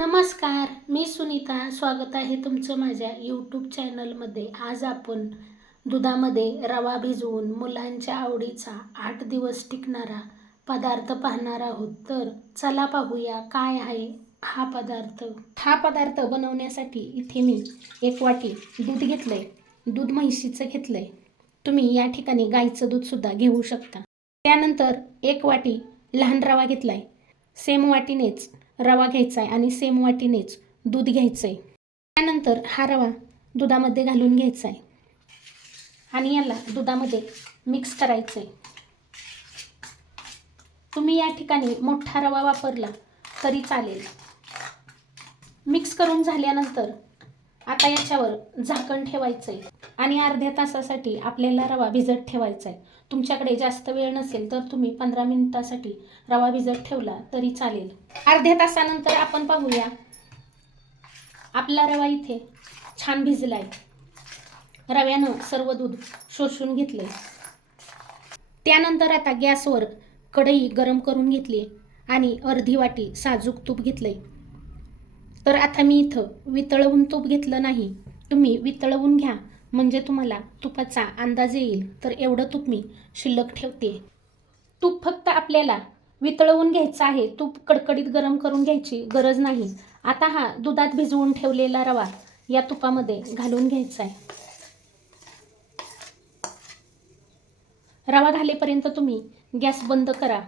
नमस्कार मी सुनीता. स्वागत आहे तुमचं माझ्या यूट्यूब चॅनलमध्ये आज आपण दुधामध्ये रवा भिजवून मुलांच्या आवडीचा आठ दिवस टिकणारा पदार्थ पाहणार आहोत. तर चला पाहूया काय आहे हा पदार्थ. हा पदार्थ बनवण्यासाठी इथे मी एक वाटी दूध घेतलं आहे दूध म्हैशीचं घेतलं आहे तुम्ही या ठिकाणी गाईचं दूधसुद्धा घेऊ शकता. त्यानंतर एक वाटी लहान रवा घेतला आहे सेम वाटीनेच रवा घ्यायचा आहे आणि सेम वाटीनेच दूध घ्यायचं आहे त्यानंतर हा रवा दुधामध्ये घालून घ्यायचा आहे आणि याला दुधामध्ये मिक्स करायचं आहे तुम्ही या ठिकाणी मोठा रवा वापरला तरी चालेल. मिक्स करून झाल्यानंतर आता याच्यावर झाकण ठेवायचं आहे आणि अर्ध्या तासासाठी आपल्याला रवा भिजत ठेवायचा आहे तुमच्याकडे जास्त वेळ नसेल तर तुम्ही पंधरा मिनिटासाठी रवा भिजत ठेवला तरी चालेल. अर्ध्या तासानंतर आपण पाहूया. आपला रवा इथे छान भिजला आहे रव्यानं सर्व दूध शोषून घेतले त्यानंतर आता गॅसवर कढई गरम करून घेतली आणि अर्धी वाटी साजूक तूप घेतलंय. तर आता मी इथं वितळवून तूप घेतलं नाही. तुम्ही वितळवून घ्या. म्हणजे तुम्हाला तुपाचा अंदाज येईल. तर एवढं तूप मी शिल्लक ठेवते तूप फक्त आपल्याला वितळवून घ्यायचं आहे. तूप कडकडीत गरम करून घ्यायची गरज नाही. आता हा दुधात भिजवून ठेवलेला रवा या तुपामध्ये घालून घ्यायचा आहे. रवा घालेपर्यंत तुम्ही गॅस बंद करा.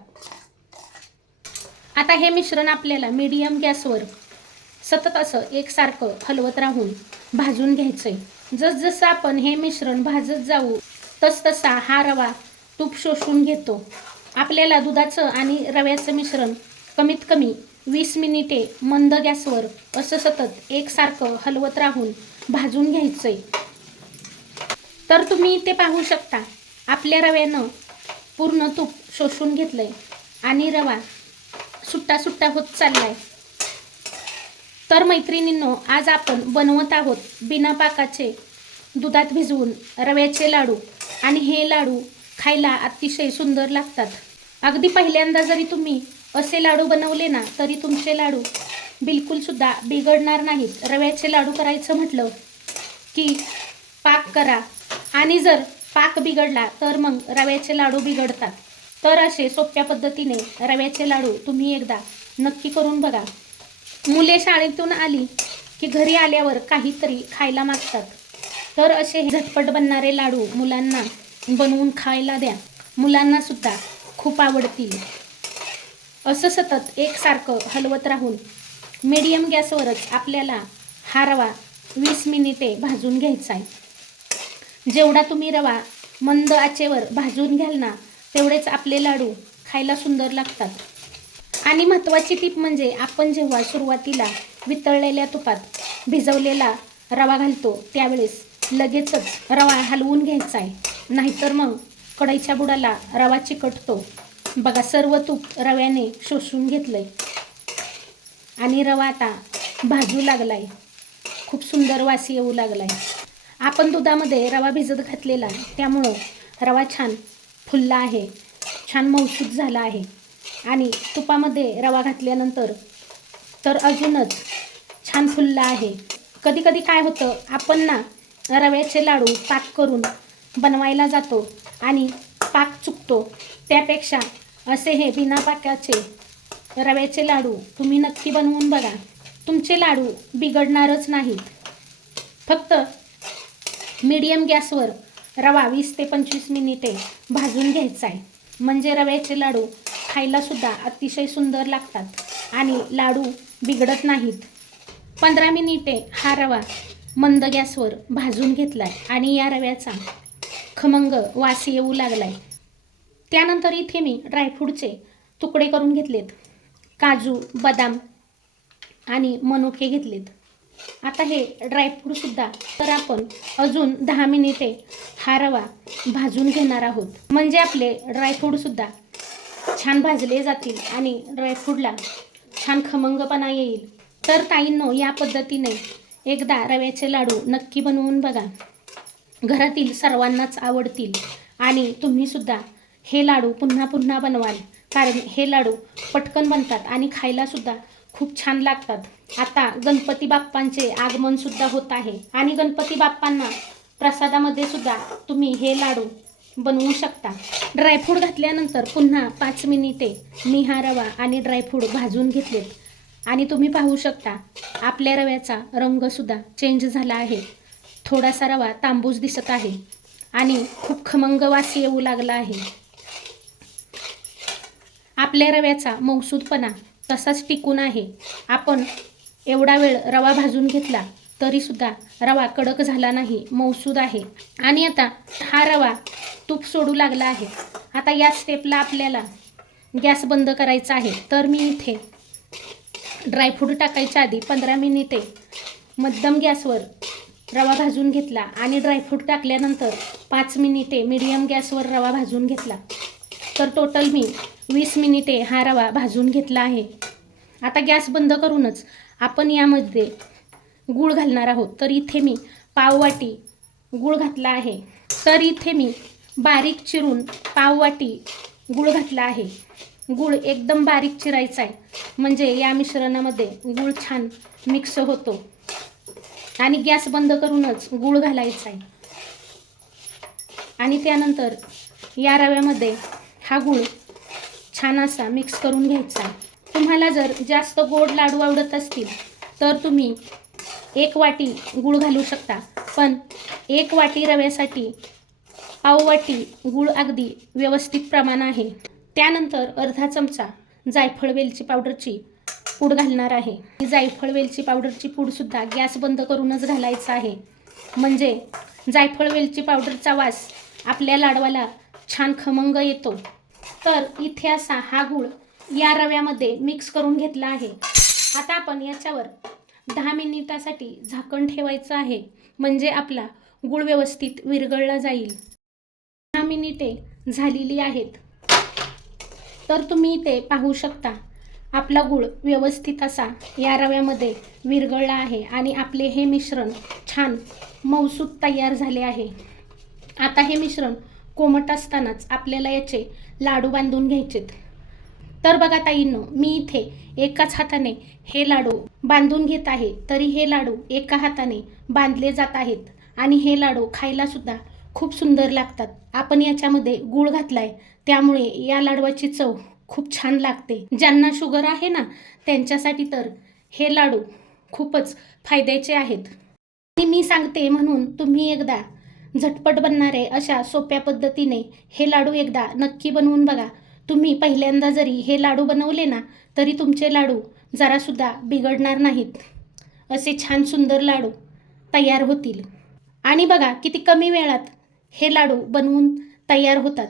आता हे मिश्रण आपल्याला मीडियम गॅसवर सतत असं एकसारखं हलवत राहून भाजून घ्यायचं आहे जसजसं आपण हे मिश्रण भाजत जाऊ तसतसा हा रवा तूप शोषून घेतो. आपल्याला दुधाचं आणि रव्याचं मिश्रण कमीत कमी वीस मिनिटे मंद गॅसवर असं सतत एकसारखं हलवत राहून भाजून घ्यायचं आहे तर तुम्ही ते पाहू शकता आपल्या रव्यानं पूर्ण तूप शोषून घेतलं आहे आणि रवा सुट्टा सुट्टा होत चालला आहे तर मैत्रिणींनो आज आपण बनवत आहोत बिना पाकाचे दुधात भिजवून रव्याचे लाडू. आणि हे लाडू खायला अतिशय सुंदर लागतात. अगदी पहिल्यांदा जरी तुम्ही असे लाडू बनवले ना तरी तुमचे लाडू बिलकुलसुद्धा बिघडणार नाहीत. रव्याचे लाडू करायचं म्हटलं की पाक करा. आणि जर पाक बिघडला तर मग रव्याचे लाडू बिघडतात. तर असे सोप्या पद्धतीने रव्याचे लाडू तुम्ही एकदा नक्की करून बघा. मुले शाळेतून आली की घरी आल्यावर काहीतरी खायला मागतात. तर असे झटपट बनणारे लाडू मुलांना बनवून खायला द्या. मुलांना सुद्धा खूप आवडतील. असं सतत एकसारखं हलवत राहून मीडियम गॅसवरच आपल्याला हा रवा वीस मिनिटे भाजून घ्यायचा आहे. जेवढा तुम्ही रवा मंद आचेवर भाजून घ्याल ना तेवढेच आपले लाडू खायला सुंदर लागतात. आणि महत्त्वाची टीप म्हणजे आपण जेव्हा सुरुवातीला वितळलेल्या तुपात भिजवलेला रवा घालतो त्यावेळेस लगेचच रवा हलवून घ्यायचा आहे. नाहीतर मग कढईच्या बुडाला रवा चिकटतो. बघा सर्व तूप रव्याने शोषून घेतलं आहे आणि रवा आता भाजू लागला आहे खूप सुंदर वास येऊ लागला आहे आपण दुधामध्ये रवा भिजत घातलेला त्यामुळं रवा छान फुलला आहे. छान मौसूद झाला आहे. आणि तुपामध्ये रवा घातल्यानंतर तर अजूनच छान फुलला आहे. कधी कधी काय होतं आपण ना रव्याचे लाडू पाक करून बनवायला जातो आणि पाक चुकतो. त्यापेक्षा असे हे बिना पाकाचे रव्याचे लाडू तुम्ही नक्की बनवून बघा. तुमचे लाडू बिघडणारच नाहीत. फक्त मीडियम गॅसवर रवा वीस ते पंचवीस मिनिटे भाजून घ्यायचा आहे. म्हणजे रव्याचे लाडू खायलासुद्धा अतिशय सुंदर लागतात आणि लाडू बिघडत नाहीत. पंधरा मिनिटे हा रवा मंद गॅसवर भाजून घेतला आहे आणि या रव्याचा खमंग वास येऊ लागला आहे त्यानंतर इथे मी ड्रायफ्रूटचे तुकडे करून घेतलेत. काजू बदाम आणि मनुके घेतलेत. आता हे ड्रायफ्रूटसुद्धा तर आपण अजून दहा मिनिटे हा रवा भाजून घेणार आहोत. म्हणजे आपले ड्रायफ्रूटसुद्धा छान भाजले जातील आणि ड्रायफ्रूटला छान खमंगपणा येईल. तर ताईंनो या पद्धतीने एकदा रव्याचे लाडू नक्की बनवून बघा. घरातील सर्वांनाच आवडतील आणि तुम्हीसुद्धा हे लाडू पुन्हा पुन्हा बनवाल. कारण हे लाडू पटकन बनतात आणि खायलासुद्धा खूप छान लागतात. आता गणपती बाप्पांचे आगमनसुद्धा होत आहे आणि गणपती बाप्पांना प्रसादामध्ये सुद्धा तुम्ही हे लाडू बनवू शकता. ड्रायफ्रूट घातल्यानंतर पुन्हा पाच मिनिटे मी हा रवा आणि ड्रायफ्रूट भाजून घेतलेत. आणि तुम्ही पाहू शकता आपल्या रव्याचा रंगसुद्धा चेंज झाला आहे. थोडासा रवा तांबूस दिसत आहे आणि खूप खमंग वास येऊ लागला आहे. आपल्या रव्याचा मौसूदपणा तसाच टिकून आहे. आपण एवढा वेळ रवा भाजून घेतला तरीसुद्धा रवा कडक झाला नाही मौसूद आहे. आणि आता हा रवा तूप सोडू लागला आहे. आता या स्टेपला आपल्याला गॅस बंद करायचा आहे. तर मी इथे ड्रायफ्रूट टाकायच्या आधी पंधरा मिनिटे मध्यम गॅसवर रवा भाजून घेतला आणि ड्रायफ्रूट टाकल्यानंतर पाच मिनिटे मिडियम गॅसवर रवा भाजून घेतला. तर टोटल मी वीस मिनिटे हा रवा भाजून घेतला आहे. आता गॅस बंद करूनच आपण यामध्ये गूळ घालणार आहोत. तर इथे मी पाववाटी गूळ घातला आहे. तर इथे मी बारीक चिरून पाववाटी गूळ घातला आहे. गूळ एकदम बारीक चिरायचा आहे. म्हणजे या मिश्रणामध्ये गूळ छान मिक्स होतो. आणि गॅस बंद करूनच गूळ घालायचा आहे. आणि त्यानंतर या रव्यामध्ये हा गूळ छान असा मिक्स करून घ्यायचा तुम्हाला जर जास्त गोड लाडू आवडत असतील तर तुम्ही एक वाटी गूळ घालू शकता. पण एक वाटी रव्यासाठी पाववाटी गूळ अगदी व्यवस्थित प्रमाण आहे. त्यानंतर अर्धा चमचा जायफळ वेलची पावडरची पूड घालणार आहे. ही जायफळ वेलची पावडरची पूडसुद्धा गॅस बंद करूनच घालायचा आहे. म्हणजे जायफळ वेलची पावडरचा वास आपल्या लाडवाला छान खमंग येतो. तर इथे असा हा गूळ या रव्यामध्ये मिक्स करून घेतला आहे. आता आपण याच्यावर दहा मिनिटासाठी झाकण ठेवायचं आहे. म्हणजे आपला गूळ व्यवस्थित विरघळला जाईल. दहा मिनिटे झालेली आहेत. तर तुम्ही इथे पाहू शकता आपला गूळ व्यवस्थित असा या रव्यामध्ये विरघळला आहे आणि आपले हे मिश्रण छान मौसूद तयार झाले आहे. आता हे मिश्रण कोमट असतानाच आपल्याला याचे लाडू बांधून घ्यायचेत. तर बघा ताईंनो मी इथे एकाच हाताने हे लाडू बांधून घेत आहे. तरी हे लाडू एका हाताने बांधले जात आहेत आणि हे लाडू खायला सुद्धा खूप सुंदर लागतात. आपण याच्यामध्ये गूळ घातलाय त्यामुळे या लाडवाची चव खूप छान लागते. ज्यांना शुगर आहे ना त्यांच्यासाठी तर हे लाडू खूपच फायद्याचे आहेत. आणि मी सांगते म्हणून तुम्ही एकदा झटपट बनणारे अशा सोप्या पद्धतीने हे लाडू एकदा नक्की बनवून बघा. तुम्ही पहिल्यांदा जरी हे लाडू बनवले ना तरी तुमचे लाडू जरासुद्धा बिघडणार नाहीत. असे छान सुंदर लाडू तयार होतील. आणि बघा किती कमी वेळात हे लाडू बनवून तयार होतात.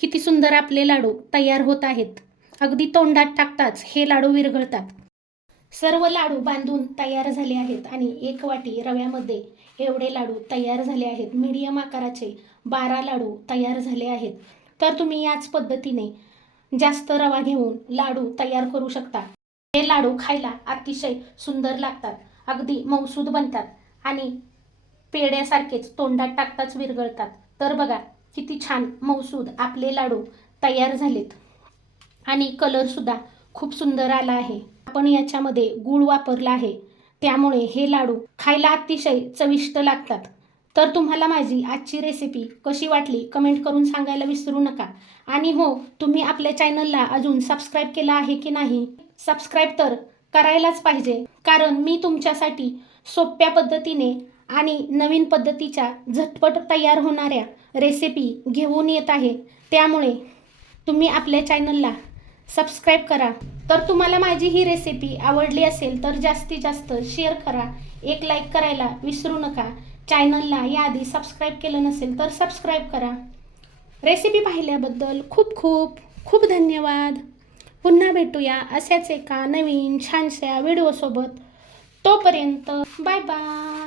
किती सुंदर आपले लाडू तयार होत आहेत. अगदी तोंडात टाकताच हे लाडू विरघळतात. सर्व लाडू बांधून तयार झाले आहेत आणि एक वाटी रव्यामध्ये एवढे लाडू तयार झाले आहेत. मीडियम आकाराचे बारा लाडू तयार झाले आहेत. तर तुम्ही याच पद्धतीने जास्त रवा घेऊन लाडू तयार करू शकता. हे लाडू खायला अतिशय सुंदर लागतात. अगदी मौसूद बनतात आणि पेड्यासारखेच तोंडात टाकताच विरघळतात. तर बघा किती छान मौसूद आपले लाडू तयार झालेत. आणि कलरसुद्धा खूप सुंदर आला आहे. आपण याच्यामध्ये गूळ वापरला आहे. त्यामुळे हे लाडू खायला अतिशय चविष्ट लागतात. तर तुम्हाला माझी आजची रेसिपी कशी वाटली कमेंट करून सांगायला विसरू नका. आणि हो तुम्ही आपल्या चॅनलला अजून सबस्क्राईब केला आहे की नाही सबस्क्राईब तर करायलाच पाहिजे. कारण मी तुमच्यासाठी सोप्या पद्धतीने आणि नवीन पद्धतीच्या झटपट तयार होणाऱ्या रेसिपी घेऊन येत आहे. त्यामुळे तुम्ही आपल्या चॅनलला सबस्क्राईब करा. तर तुम्हाला माझी ही रेसिपी आवडली असेल तर जास्तीत जास्त शेअर करा. एक लाईक करायला विसरू नका. चॅनलला याआधी सबस्क्राईब केलं नसेल तर सबस्क्राईब करा. रेसिपी पाहिल्याबद्दल खूप खूप खूप धन्यवाद. पुन्हा भेटूया अशाच एका नवीन छानशा व्हिडिओसोबत तोपर्यंत बाय बाय